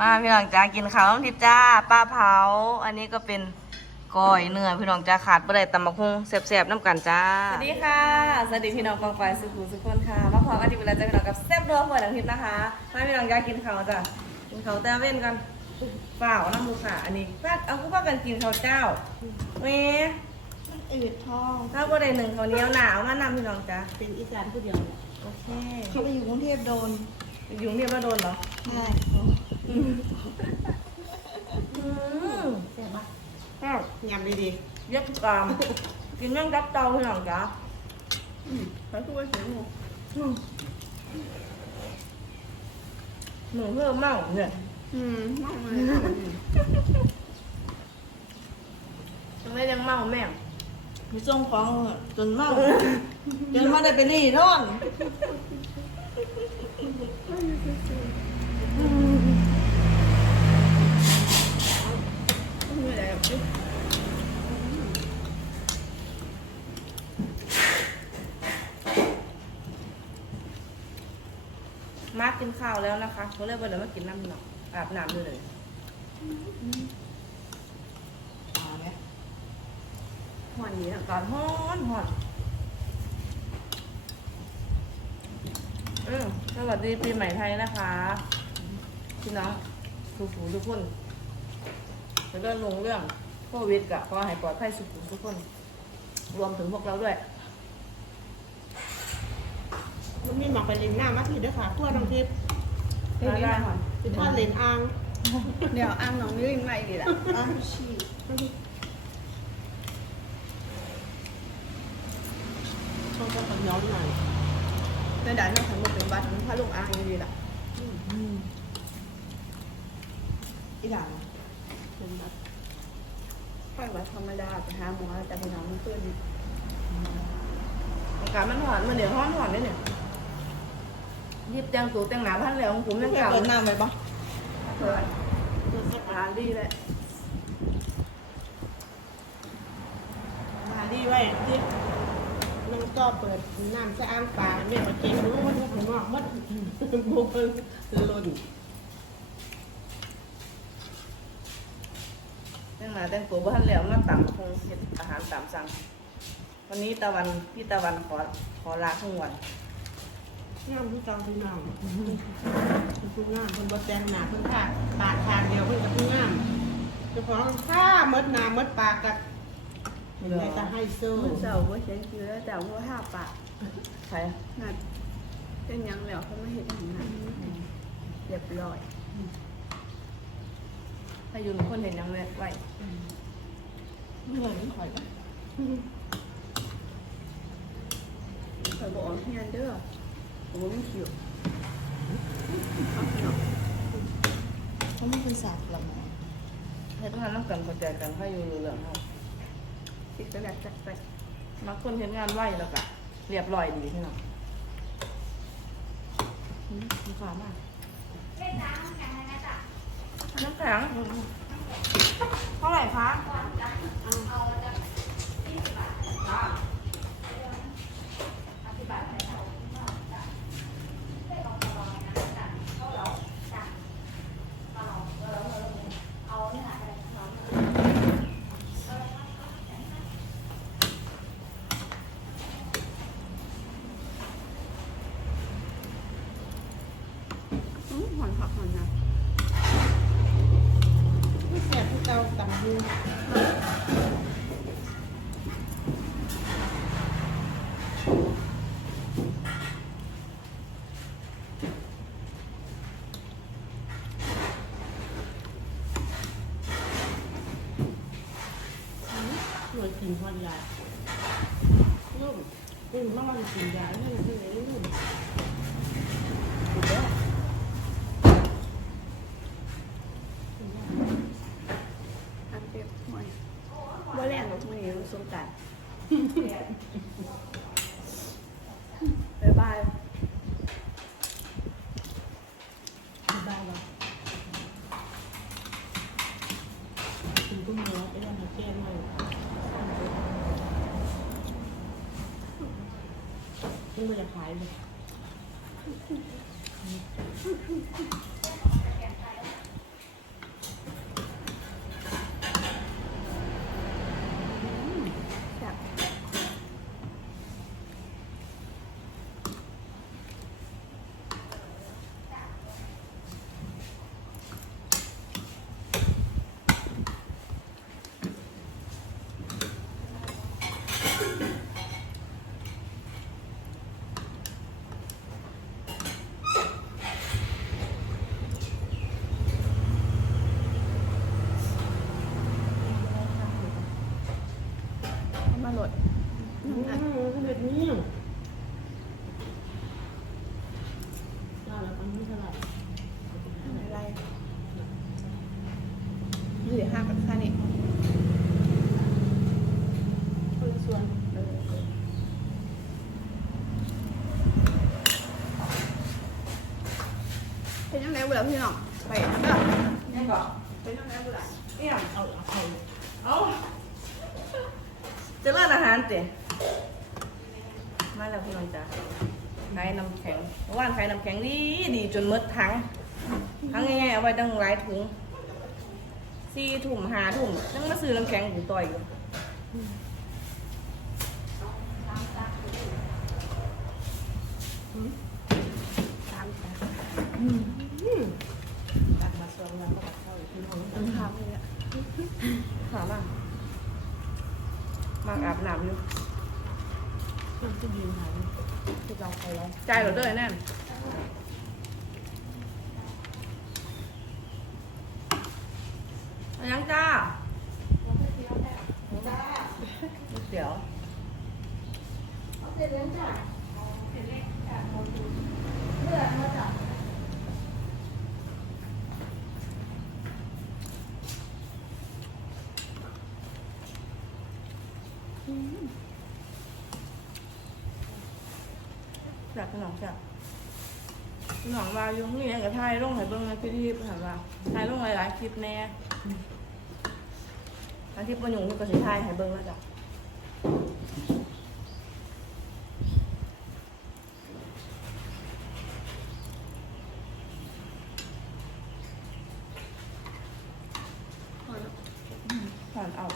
มาพี่น้องจ้ากินข้าวน้ำทิพย์จ้าปลาเผา อันนี้ก็เป็นก้อยเนื้อพี่น้องจ้าขาดบ่ได้ตำบักหุ่งแซ่บๆน้ำกันจ้า สวัสดีค่ะ สวัสดีพี่น้องกองไฟสุขุมสุขคนค่ะ มาพร้อมกันที่เวลาจะพี่น้องกับแซ่บรัวหัวหนังทิพย์นะคะ มาพี่น้องจ้ากินข้าวจ้ะกินข้าวแต่เว้นกันเปล่าน้ำมูค่ะ อันนี้พาเอาคู่พากันกินข้าวเจ้าเว้ยมันอืดท้องถ้าบ่ได้หนึ่งข้าวเหนียวหนาวมานำพี่น้องจ้าเป็นอีสานผู้เดียวเนี่ยโอเคเขาไปอยู่กรุงเทพโดน อยู่เนี่ยมาโดนเหรอ ใช่อืม เสียบะอ้าวยำดีดีเย็บกรามกินแม่งรับเตาพี่น้องจ้าเขาพูดว่าเสียงหมูหนูเพิ่มเมาเนี่ยอืมมากเลยยังไม่ยังเมาแม่งมีส่งของจนเมาจนมาได้ไปรีนอนมากินข้าวแล้วนะคะเขาเลยบอกเดี๋ยวมากินน้ำหนอกอาบน้ำด้วยเลยอ่าเนี่ยหอนนี้อากาศฮ้อนหอนอืมสวัสดีปีใหม่ไทยนะคะ พี่น้องทุกผู้ทุกคน จะเดินลงเรื่องโควิดกับขอให้ปลอดภัยสุขุมทุกคน รวมถึงพวกเราด้วยมันมีหมอกไปเล่นน้ำมาทีเด้อค่ะทั่วทั้งทิพย์ได้ได้ค่ะเป็นทอดเลนอ่างเดี๋ยวอ้างน้องยื่นมาอีกละอ่างชีต้องก็ต้องย้อนหน่อยเดี๋ยวด่านน้องขันมาเป็นวัดมันพาลงอ้างอยู่ดีละอีด่างเป็น แบบค่อยวัดธรรมดาไปหาหมอแต่พี่น้องมันขึ้นอากาศมันหอนมันเดี๋ยวห้อนหอนเลยเนี่ยยิบแตงตัวแตงหนาพันแล้วของผมไม่ยังเคยเก่าเปิดน้ำไปปะเปิดเปิดสักหาดีเลยมาดีไว้ที่น้องก็เปิดน้ำสะอ้างปลาแม่มาเก่งรู้ว่าทุกคนว่ามัดโบเพิ่งหล่น แตงหนาแตงตัวบ้านแล้วมาตำคงเห็ดอาหารตามสั่ง วันนี้ตะวันพี่ตะวันขอขอลาทั้งวันงามที่จองที่น้องคุณงามคนบดแดงหนาเพิ่นค่ะปากทางเดียวเพิ่นกับพี่งามเจ้าของข้ามดหนามดปากกับเห็นไหมจะให้โซ่เจ้าว่าเขียนคิวแล้วแต่ว่าห้าปากใครนั่นเป็นหยังแล้วเขาไม่เห็นอย่างนั้นเรียบร้อย ถ้ายูคนเห็นยังไงไหวเหมือนข่อยปะคอยบอกเฮียนเด้อผมว่าไม่คิวเอาเนาะเขาไม่เป็นสัตว์หรอกเฮ็ดงานน้ำกันเข้าใจกันถ้าอยู่เรื่องเขาติดกระดาษจัดไปมักคนเห็นงานไหวแล้วก็เรียบร้อยดีพี่น้องมีความมาก น้ำแข็งเท่าไหร่คะอื้อหอนผักหอนนะ ไม่แสบที่เจ้าตำหูหน่วยกินพอยาลุ่มลุ่มมากมันกินยาเนี่ยมันคือลุ่มถูกแล้ว อันเจ็บหอยว่าแรงหรอกมือนี้มัน สงการบ๊ายบายได้แล้วกินกุ้งเนื้อไอ้ยังมาแก้เลยกุ้งมันจะขายเลย มาโหลด อืมแบบนี้ได้แล้วตอนนี้เท่าไหร่ อะไรเห ลือห้ากับค่านี่คนละส่วนเป็นยังไงบุหรี่พี่น้องไปนะเด้อนี่ก่อนเป็นยังไงบุหรี่เนี่ยเอาเอาไปเอาเจะเลิศอาหารเตะมาแล้วพี่น้องจ้าขายน้ำแข็งเมื่อวานขายน้ำแข็งดีดีจนหมดทั้งทั้งง่ายๆเอาไว้ตั้งหลายถุง สี่ถุงหาถุงยังมาซื้อน้ำแข็งอยู่ต่อยอยู่สามสามอืมตัดมาส่วนแล้วก็ตัดเข้าอีกทีนึงต้องทำเลยอะหามากมากอาบน้ำอยู่มันจะยืนหายที่เราไปแล้วใจเหรอเด้อแน่นเอายังจ้าเดี๋ยว จะเลี้ยงจากเลี้ยงแบบโมดูเมื่อมาจากจากขนมจากขนมวายุงนี่ยกับไทยร่องไหเบิ้งในพี่ที่ถามว่าไทยร่องหลายๆคลิปแน่อาทิตย์ปนุงก็สิไทยไหเบิ้งแล้วจ้ะผ่านเอา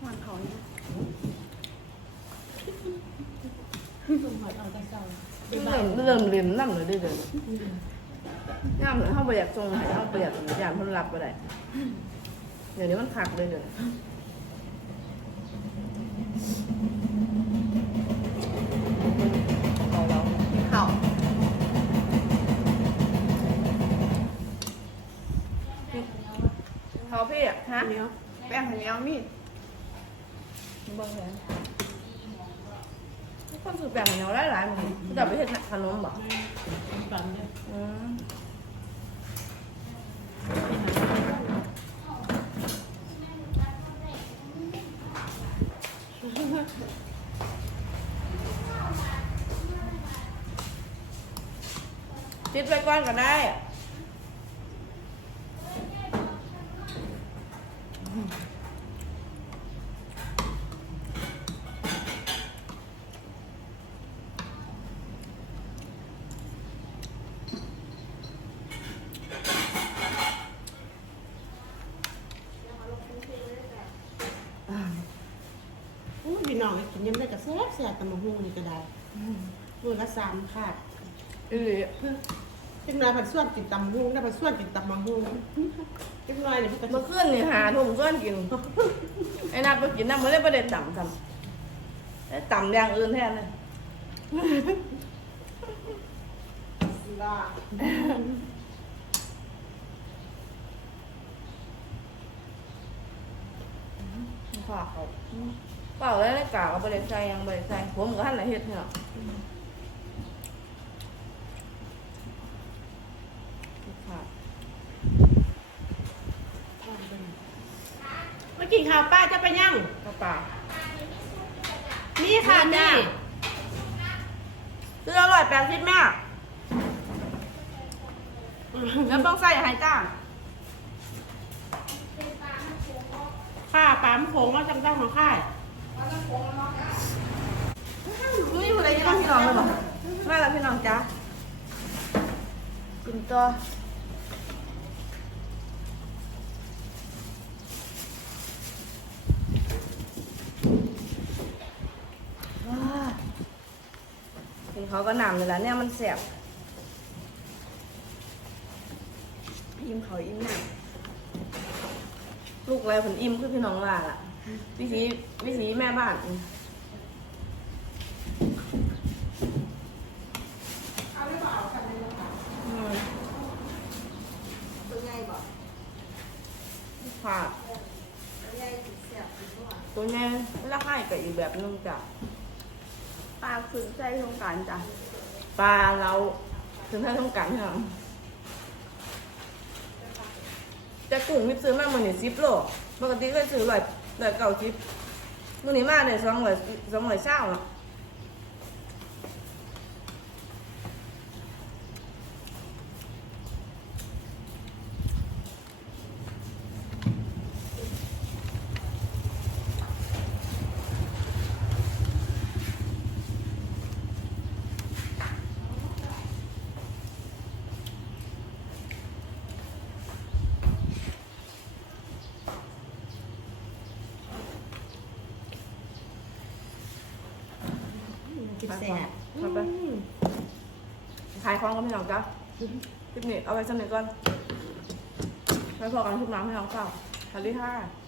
หวานเขาเนี่ย ต้มหอย เอาแต่เจ้าเริ่มเริ่มเรียนนั่เลยเด้อเด้อย่ามเขาประหยัดทรงให้เขาประหยัดยานเพิ่นรับไปได้เดี๋ยวนี้มันคักเลยเดี๋ยวนี้เอาแล้วเขาเขาพี่อะฮะเนี้ยแป้งข้าวเหนียวมีดเบิ่งเลย คนสืบแบบเหนียวหลายๆมันจะไปเฮ็ดขนมบ่ปันเนี่ยอืมติดไปก่อนก็ได้อะอ่า อู้พี่น้องกิน ยังได้กับแซ่บแซ่บต่มาหูนี่ก็ได้มือละสามขาดอีหลีจังน่อยผัดส่วนกินตำหูได้ผัดส่วนกินตำมังหูจังน่อยเนี่ยพี่ก็เมื่อคืนนี่หาทุ่มส่วนกินไอ้นัดไปกินน้ำมันเลยไม่ได้ต่ำซ้ำได้ต่ำอย่างอื่นแทนเลยลาฝากเขา เปล่าแล้วได้กล่าวเอาไปเลยใส่ยังไปใส่ผมก็หันไหนเฮ็ดเหรอฝากมากินข้าวป้าจะไปยังกระเป๋านี่ค่ะนี่ซื้ออร่อยแปดสิบแม่แล้วต้องใส่ให้จ้าข้าปลามโขงว่าจำได้ของข้า นี่คนใดจะต้องพี่น้องเลยบอกมาแล้วพี่น้องจ้ากินตัวว้าเห็นเขาก็นำเลยละเนี่ยมันแสบยิ้มเขายิ้มหน้าลูกอะไรผลอิ่มคือพี่น้องว่าล่ะ วิธีวิธีแม่บ้านอืมอืมตัวใหญ่บอกค่ะตัวใหญ่ติดเสียบติดตัวตัวแน่ราคากับอีกแบบนึงจ้ะปลาขึ้นใจตรงกลางจ้ะปลาเราถึงใจตรงกลางค่ะจะกุ้งมิบซื้อมาเมื่อนี่ซิปโลปกติเคยซื้อร้อย ร้อยเก้าสิบมื่อนี้มาเลยสองร้อยสองร้อยเช้าเนาะ กิน แสบมาไปขายของกันพี่น้องจ้ะคลิปนี้เอาไว้สำเร็จก่อนไปพอกันทุกน้ำให้น้องเจ้าสวัสดีค่ะ